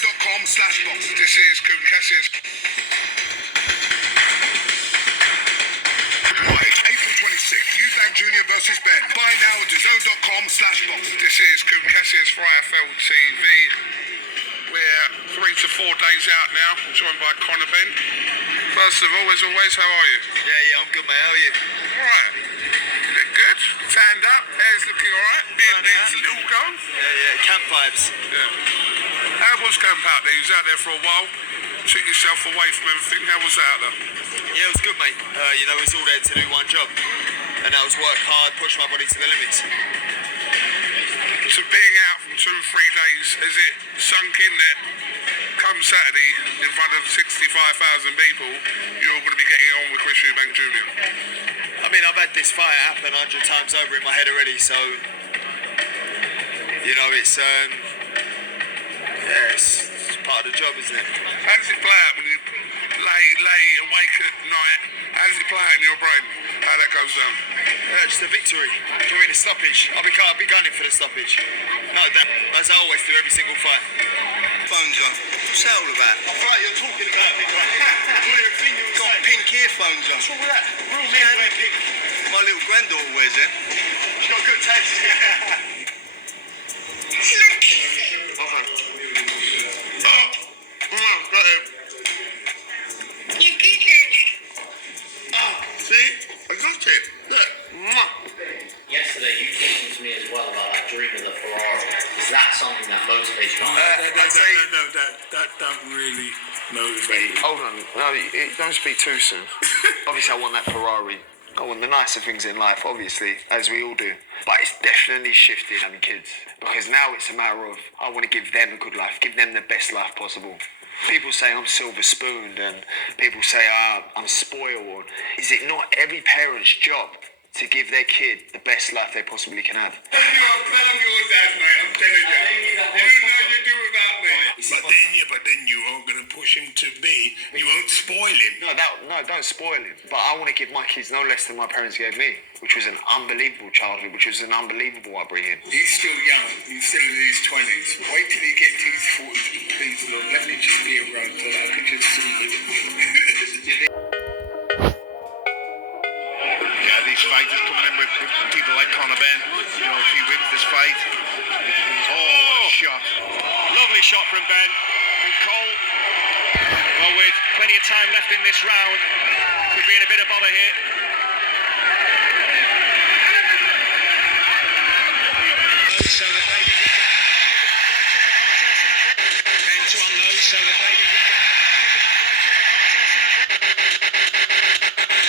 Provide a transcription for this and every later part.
DAZN.com/box. This is Cassius. April 26th, Eubank Jr. versus Ben. Buy now at DAZN.com/box. This is Cassius for IFL TV. We're 3 to 4 days out now. I'm joined by Conor, Ben. First of all, as always, how are you? Yeah, I'm good, mate. How are you? Alright. You look good. Tanned up. Hair's looking alright. Beard needs a little go. Yeah. Camp vibes. Yeah. How was camp out there? You was out there for a while. Took yourself away from everything. How was that out there? Yeah, it was good, mate. It was all there to do one job. And that was work hard, push my body to the limits. So being out from 2 or 3 days, has it sunk in that come Saturday in front of 65,000 people, you're going to be getting on with Chris Eubank Jr.? I mean, I've had this fight happen 100 times over in my head already, so it's part of the job, isn't it? How does it play out when you lay awake at night? How does it play out in your brain? How that goes down? Just a victory during the stoppage. I'll be gunning for the stoppage. No doubt, as I always do every single fight. Phones on. What's that all about? I thought you're talking about me, right? Got pink earphones on. What's wrong with that? Real men wear pink. My little granddaughter wears them. She's got good taste. Got him. You keep doing it. See? I got it. Look. Yesterday, you talked to me as well about that dream of the Ferrari. Is that something that motivates you? No, that don't really motivate me. Hold on, no, don't speak too soon. Obviously, I want that Ferrari. I want the nicer things in life, obviously, as we all do. But it's definitely shifted having kids. Because now it's a matter of, I want to give them a good life, give them the best life possible. People say I'm silver spooned and people say I'm spoiled. Is it not every parent's job to give their kid the best life they possibly can have? I'm your dad, mate. I'm telling you. You know you do without me. But then you are going to push him to be. You won't spoil him. No, don't spoil him. But I want to give my kids no less than my parents gave me, which was an unbelievable childhood, which was an unbelievable upbringing. He's still young. He's still in his 20s. Wait till he gets to his 40s. Please, Lord, let me just be around so that I can just see him. Yeah, these fighters coming in with people like Conor, Ben. If he wins this fight. Oh, shot. Lovely shot from Ben. And Cole, well, with plenty of time left in this round, could be in a bit of bother here. So that David Wicker picking up later in the contest. Ben to unload so that David Wicker picking up later in the contest.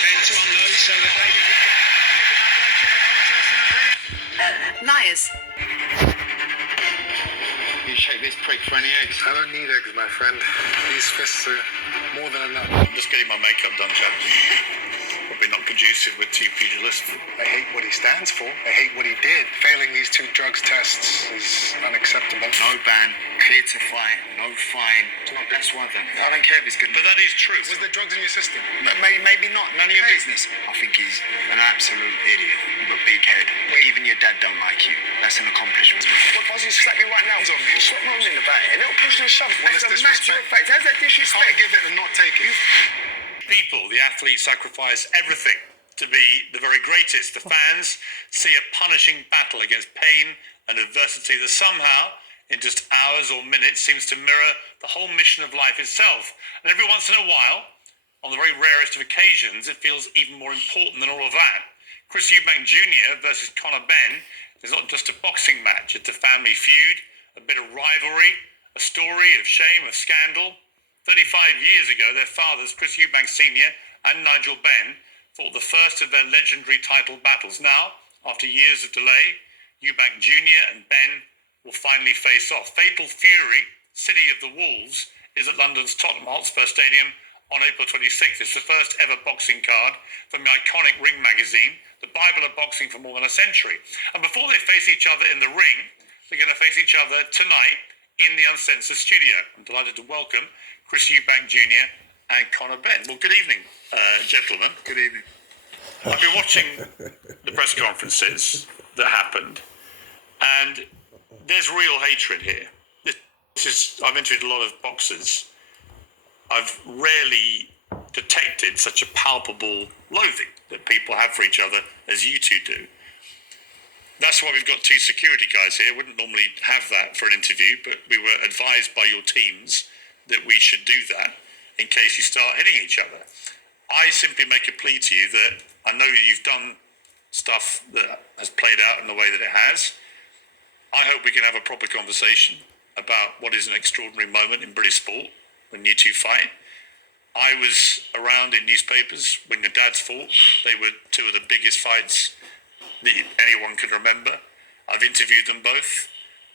Ben to unload so that David Wicker picking up later in the contest. Liars. You shake this prick for any eggs. I don't need eggs, my friend. These fists are more than enough. I'm just getting my makeup done, chap. Probably not conducive with two pugilists. I hate what he stands for. I hate what he did. Failing these 2 drugs tests is unacceptable. No ban, clear to fight, no fine. That's one thing. I don't care if it's good. But that is true. Was there drugs in your system? Maybe not. None of your business. I think he's an absolute idiot with a big head. Even your dad don't like you. That's an accomplishment. What does he slap me right now? Hands on me. Stop moaning about it. Little push and shove. Well, That's it's a matter of fact. How's that You disrespect? can't give it and not take it. People, the athletes, sacrifice everything to be the very greatest. The fans see a punishing battle against pain and adversity that somehow, in just hours or minutes, seems to mirror the whole mission of life itself. And every once in a while, on the very rarest of occasions, it feels even more important than all of that. Chris Eubank Jr. versus Conor Ben is not just a boxing match, it's a family feud, a bit of rivalry, a story of shame, of scandal. 35 years ago, their fathers, Chris Eubank Sr. and Nigel Benn, fought the first of their legendary title battles. Now, after years of delay, Eubank Jr. and Benn will finally face off. Fatal Fury, City of the Wolves, is at London's Tottenham Hotspur Stadium on April 26th. It's the first ever boxing card from the iconic Ring magazine, the Bible of boxing for more than a century. And before they face each other in the ring, they're going to face each other tonight in the Uncensored studio. I'm delighted to welcome Chris Eubank Jr. and Conor Ben. Well, good evening, gentlemen. Good evening. I've been watching the press conferences that happened, and there's real hatred here. I've interviewed a lot of boxers. I've rarely detected such a palpable loathing that people have for each other as you two do. That's why we've got two security guys here. Wouldn't normally have that for an interview, but we were advised by your teams that we should do that in case you start hitting each other. I simply make a plea to you that I know you've done stuff that has played out in the way that it has. I hope we can have a proper conversation about what is an extraordinary moment in British sport when you two fight. I was around in newspapers when your dads fought. They were two of the biggest fights that anyone can remember. I've interviewed them both,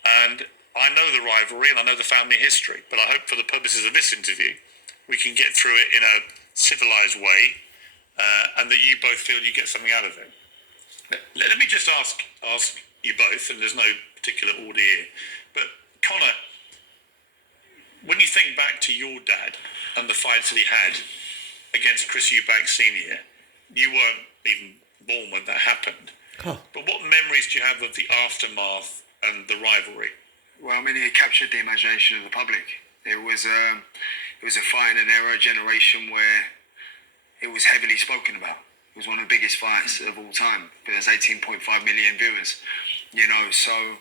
and I know the rivalry and I know the family history, but I hope for the purposes of this interview we can get through it in a civilised way, and that you both feel you get something out of it. Let me just ask you both, and there's no particular order here, but Conor, when you think back to your dad and the fights that he had against Chris Eubank Sr., you weren't even born when that happened. Oh. But what memories do you have of the aftermath and the rivalry? Well, I mean, it captured the imagination of the public. It was a fight in an era, a generation where it was heavily spoken about. It was one of the biggest fights of all time. There's 18.5 million viewers, so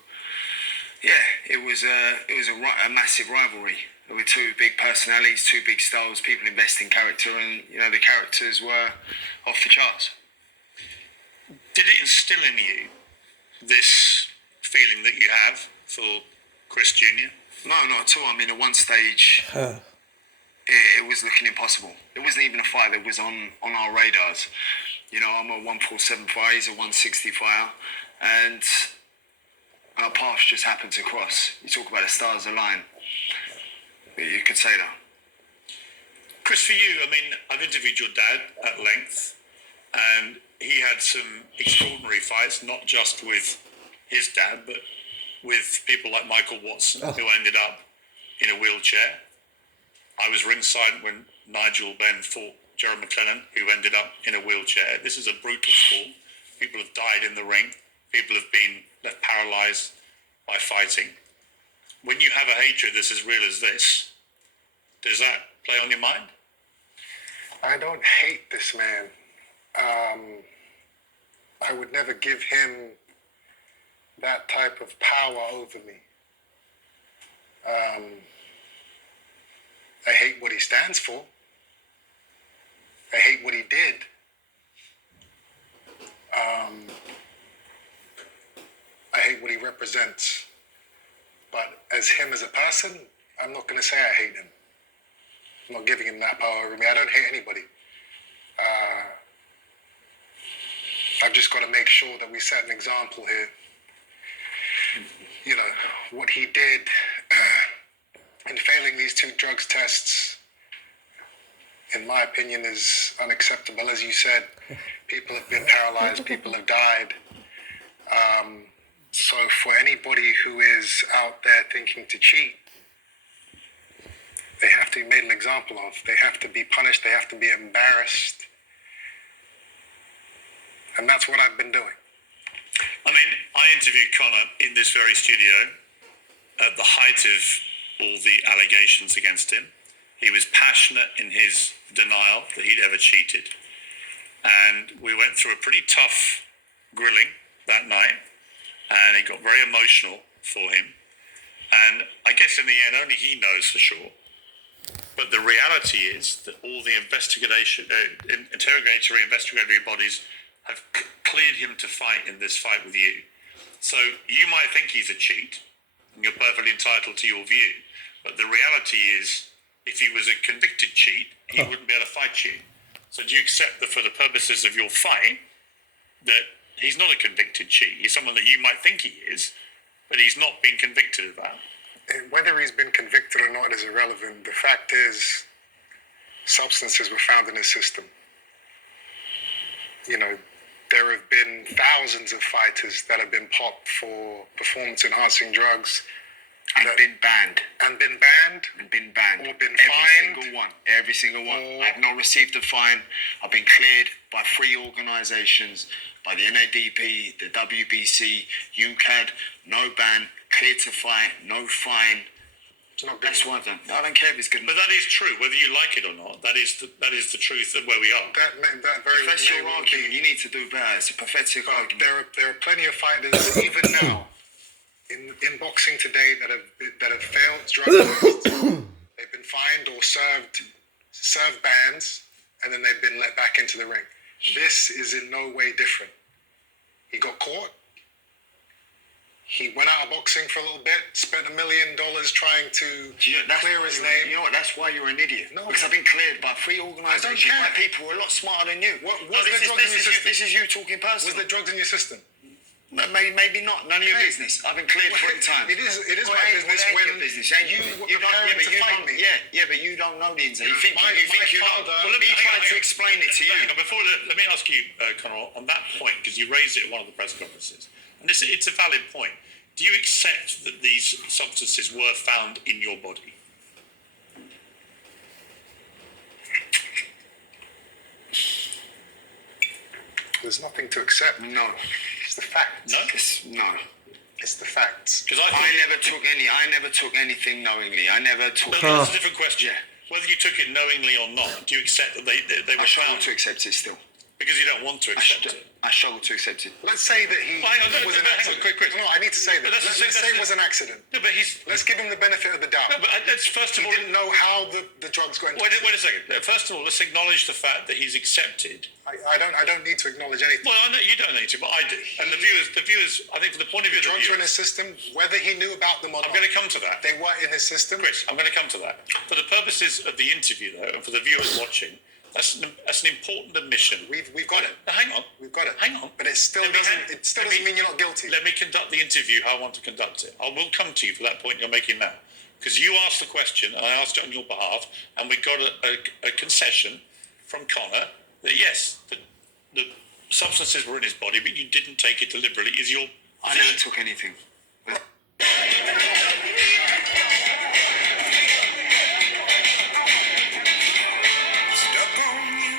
yeah, it was a massive rivalry. There were two big personalities, two big styles, people invest in character, and the characters were off the charts. Did it instill in you this feeling that you have for Chris Jr.? No, not at all. I mean, at one stage, it was looking impossible. It wasn't even a fight that was on our radars. I'm a 147 fighter, he's a 160 fighter, and our paths just happened to cross. You talk about the stars align. You could say that. Chris, for you, I mean, I've interviewed your dad at length, and he had some extraordinary fights, not just with his dad, but with people like Michael Watson, who ended up in a wheelchair. I was ringside when Nigel Benn fought Gerald McLennan, who ended up in a wheelchair. This is a brutal sport. People have died in the ring. People have been left paralysed by fighting. When you have a hatred that's as real as this, does that play on your mind? I don't hate this man. I would never give him that type of power over me. I hate what he stands for. I hate what he did. I hate what he represents. But as him as a person, I'm not going to say I hate him. I'm not giving him that power over me. I don't hate anybody. I've just got to make sure that we set an example here. What he did in failing these two drugs tests, in my opinion, is unacceptable. As you said, people have been paralyzed, people have died. So for anybody who is out there thinking to cheat, they have to be made an example of. They have to be punished. They have to be embarrassed. And that's what I've been doing. I mean, I interviewed Conor in this very studio at the height of all the allegations against him. He was passionate in his denial that he'd ever cheated. And we went through a pretty tough grilling that night, and it got very emotional for him. And I guess in the end, only he knows for sure. But the reality is that all the interrogatory investigatory bodies have cleared him to fight in this fight with you. So you might think he's a cheat, and you're perfectly entitled to your view. But the reality is, if he was a convicted cheat, he wouldn't be able to fight you. So do you accept that for the purposes of your fight, that he's not a convicted cheat? He's someone that you might think he is, but he's not been convicted of that. Whether he's been convicted or not is irrelevant. The fact is, substances were found in his system. There have been thousands of fighters that have been popped for performance-enhancing drugs. And been banned. And been banned. And been banned. Or been fined. fined. Every single one. I've not received a fine. I've been cleared by 3 organisations, by the NADP, the WBC, UCAD, no ban, cleared to fight, no fine. It's not good. That's why I don't care if it's good. But that is true, whether you like it or not. That is the truth of where we are. That very If that's may your well argument, be. you need to do better. It's a pathetic argument. There are plenty of fighters even now in boxing today that have failed drug tests. They've been fined or served bans, and then they've been let back into the ring. This is in no way different. He got caught. He went out of boxing for a little bit, spent $1 million trying to clear his name. You know what? That's why you're an idiot. No, because I've been cleared by 3 organisations, care. by people who are a lot smarter than you. Was there drugs in your system? This is you talking Was personally. there drugs in your system? Maybe not. None of your business. I've been cleared 3 times. It is my business It ain't when your business. you were preparing to fight me. Yeah, but you don't know the ins and outs. You think My you know. father- Well, let me try to explain it to you. Hang on, let me ask you, Conor, on that point, because you raised it at one of the press conferences, and it's a valid point. Do you accept that these substances were found in your body? There's nothing to accept. No. It's the facts. No? No. It's the facts. Because I never took anything knowingly. I never took. But that's a different question. Whether you took it knowingly or not, do you accept that they I were struggle found? to accept it still. Because you don't want to accept it. I struggle to accept it. Let's say that he Well, hang on, was an hang on, accident. quick. No, I need to say that. But Let's say it was an accident. No, but Let's give him the benefit of the doubt. No, but let's first of He all. didn't know how the drugs got into Wait a second. First of all, let's acknowledge the fact that he's accepted. I don't need to acknowledge anything. Well, I know you don't need to, but I do. And the viewers, I think, from the point of view of the Drugs were in viewers, his system, whether he knew about them or I'm not. going to come to that. They were in his system. Chris, I'm going to come to that. For the purposes of the interview, though, and for the viewers watching, that's an important admission. We've got it. Now, hang on. We've got it. Hang on. But it still Let me doesn't mean you're not guilty. Let me conduct the interview how I want to conduct it. I will come to you for that point you're making now. Because you asked the question, and I asked it on your behalf, and we got a concession from Conor that yes, the substances were in his body, but you didn't take it deliberately. Is your I never took anything. Stuck on you.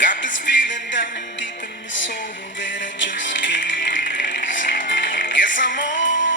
Got this feeling down deep in my soul that I just can't lose. Guess I'm on